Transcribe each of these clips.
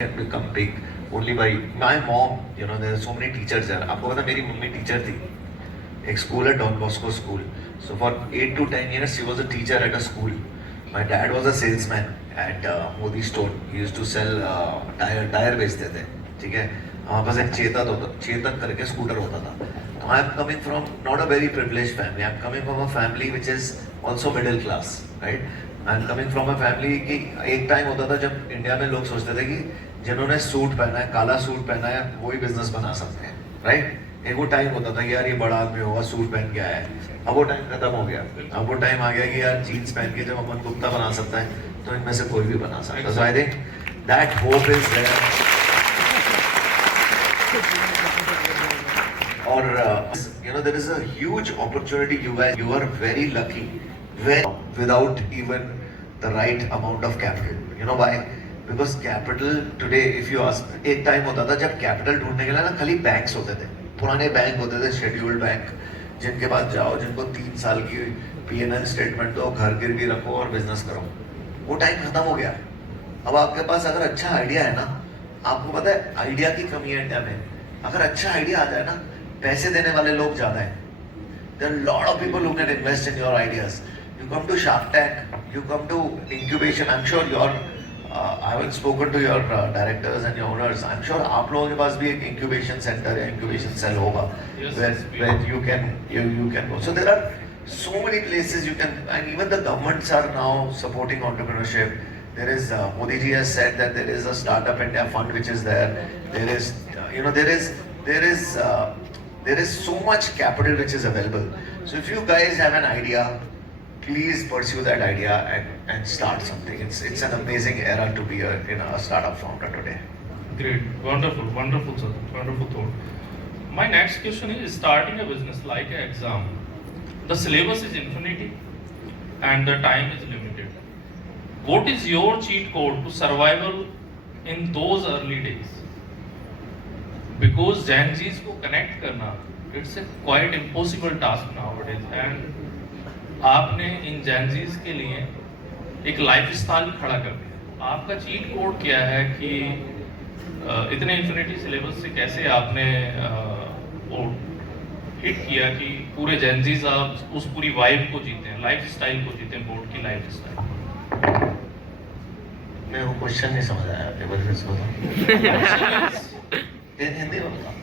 can become big only by my mom. There are so many teachers there. आपको पता मेरी mummy teacher थी एक स्कूल है Don Bosco school. So for 8 to 10 years she was a teacher at a school. My dad was a salesman at Modi store. He used to sell tyre बेचते थे. ठीक है. हमारे पास एक चेतक करके स्कूटर होता था. So I am coming from not a very privileged family. I am coming from a family which is also middle class, right? I am coming from a family कि एक टाइम होता था जब इंडिया में लोग सोचते थे कि जिन्होंने सूट पहना है, काला सूट पहना है, वही बिजनेस बना सकते हैं, राइट? एक वो टाइम होता था कि यार ये बड़ा आदमी होगा, सूट पहन के आया है. अब वो टाइम खत्म हो गया. अब वो टाइम आ गया कि यार जीन्स पहन के जब अपन कुर्ता बना सकता है तो इनमें से कोई भी बना सकता है. So I think that hope is there. और there is a huge opportunity. You are very lucky without even the right amount of capital. You know why? Because capital today, if you ask, एक time होता था जब capital ढूंढने के लिए ना खाली बैंक्स होते थे, पुराने बैंक होते थे, शेड्यूल्ड बैंक, जिनके पास जाओ, जिनको 3 साल की P&L स्टेटमेंट दो, घर गिरवी रखो और बिजनेस करो. वो टाइम खत्म हो गया. अब आपके पास अगर अच्छा आइडिया है ना, आपको पता है आइडिया की कमी है इंडिया में. अगर अच्छा आइडिया आ जाए ना, पैसे देने वाले लोग ज्यादा हैं. There are a lot of people who can invest in your ideas. You come to Shark Tank, you come to incubation. I'm sure I haven't spoken to your directors and your owners. I'm sure आप लोगों के पास भी एक incubation center या incubation cell होगा, where you can go. So there are so many places you can, and even the governments are now supporting entrepreneurship. There is Modi ji has said that there is a Startup India fund which is there. There is so much capital which is available. So if you guys have an idea, please pursue that idea and start something. It's an amazing era to be a startup founder today. Great, wonderful, sir, wonderful thought. My next question is: starting a business like an exam, the syllabus is infinity, and the time is limited. What is your cheat code to survival in those early days? Because Gen Zs को connect करना, it's a quite impossible task nowadays, and आपने इन Gen Zs के लिए एक life style खड़ा कर दिया. आपका चीट कोड क्या है कि इतने इन्फिनिटी सिलेबस से कैसे आपने वो हिट किया कि पूरे Gen Zs आप उस पूरी वाइब को जीते हैं, लाइफ स्टाइल को जीते हैं, बोर्ड की लाइफ स्टाइल? मैं वो क्वेश्चन नहीं समझ आया. आपने बस इसको बताओ हिंदी में बताओ.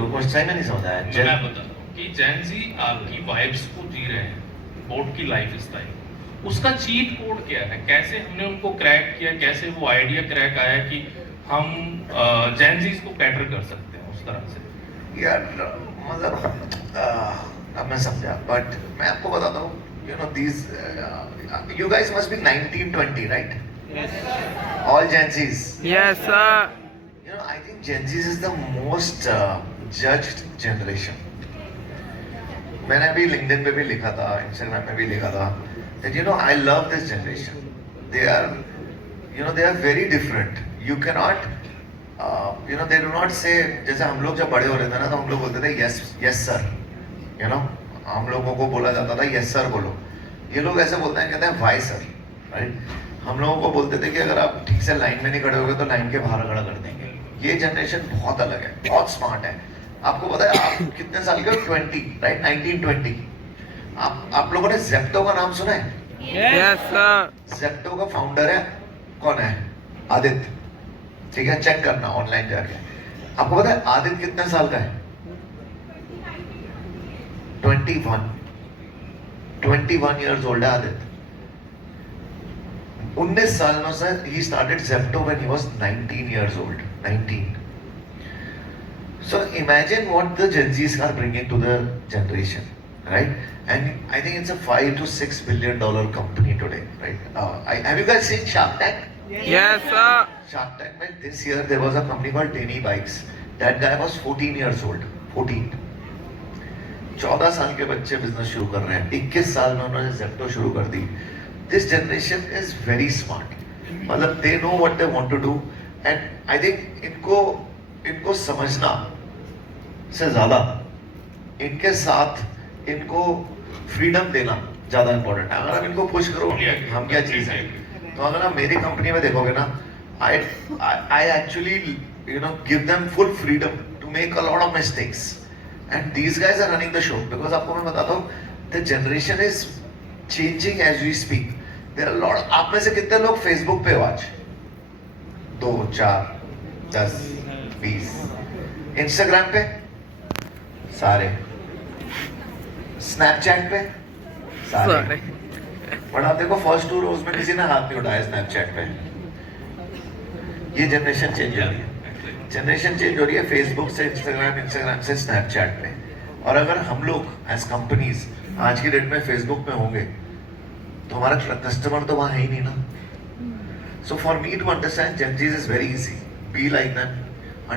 वो क्वेश्चन में नहीं समझ आया. मैं बता रहा हूँ कि Gen Z आपकी वाइब्स को जी रहे हैं, बोर्ड की लाइफ स्टाइल, उसका चीट कोड क्या है? कैसे हमने उनको क्रैक किया, कैसे वो आइडिया क्रैक आया कि हम Gen Zs को कैटर कर सकते हैं उस तरह से? यार मतलब अब मैं समझा, बट मैं आपको बताता हूँ. You guys must be 1920, right? Yes. All Gen Zs. Yes, sir. I think Gen Zs is the most judged generation. मैंने अभी LinkedIn पे भी लिखा था, Instagram पे भी लिखा था that I love this generation. They are very different. You cannot they do not say, जैसे हम लोग जब बड़े हो रहे थे ना तो हम लोग बोलते थे yes sir. हम लोगों को बोला जाता था yes sir बोलो. ये लोग ऐसे बोलते हैं, कहते हैं why sir, right? हम लोगों को बोलते थे कि अगर आप ठीक से लाइन में नहीं खड़े होगे तो लाइन के बाहर खड़ा कर देंगे. ये जनरेशन बहुत अलग है, बहुत स्मार्ट है. आपको पता है आप कितने साल के हो? 20, राइट? 1920. आप लोगों ने जेप्टो का नाम सुना है? Yes, sir. जेप्टो का फाउंडर है कौन है? आदित्य. ठीक है, चेक करना ऑनलाइन जाके. आपको पता है आदित्य कितने साल का है? 21 years old है आदित्य. 19 साल में से he started Zepto when he was 19 years old. 19. So imagine what the Gen Zs are bringing to the generation, right? And I think it's a $5 to $6 billion company today, right? Have you guys seen Shark Tank? Yes, sir. Shark Tank, man, this year there was a company called Denny Bikes. That guy was 14 years old. 14. 14 साल के बच्चे business शुरू कर रहे हैं. 21 साल में उन्होंने Zepto शुरू कर दी. This generation is very smart. मतलब they know what they want to do, and I think इनको समझना से ज्यादा इनके साथ इनको फ्रीडम देना ज्यादा इंपॉर्टेंट है. अगर आप इनको पुश करो हम क्या चीज है, तो अगर आप मेरी कंपनी में देखोगे ना, I actually, give them full freedom to make a lot of mistakes. And these guys are running the show. Because आपको मैं बताता हूँ, the generation is changing as we speak. There are a lot. आप में से कितने लोग Facebook पे हो आज? 2, 4, 10, 20. Instagram पे? सारे. Snapchat पे? सारे. बट आप देखो फर्स्ट 2 रोज में किसी ने हाथ नहीं उठाया स्नैपचैट पे. ये जनरेशन चेंज हो रही है. जनरेशन चेंज हो रही है फेसबुक से, इंस्टाग्राम से स्नैपचैट पे. और अगर हम लोग एज कंपनीज आज की डेट में फेसबुक में होंगे तो हमारा कस्टमर तो वहां है ही नहीं ना. So for me to understand Gen Zs is very easy. Be like them,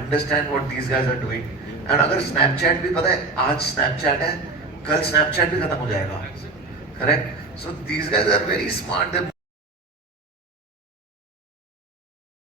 understand what these guys are doing. And अगर स्नैपचैट भी पता है आज स्नैपचैट है, कल स्नैपचैट भी खत्म हो जाएगा. Correct. So these guys are very smart. They're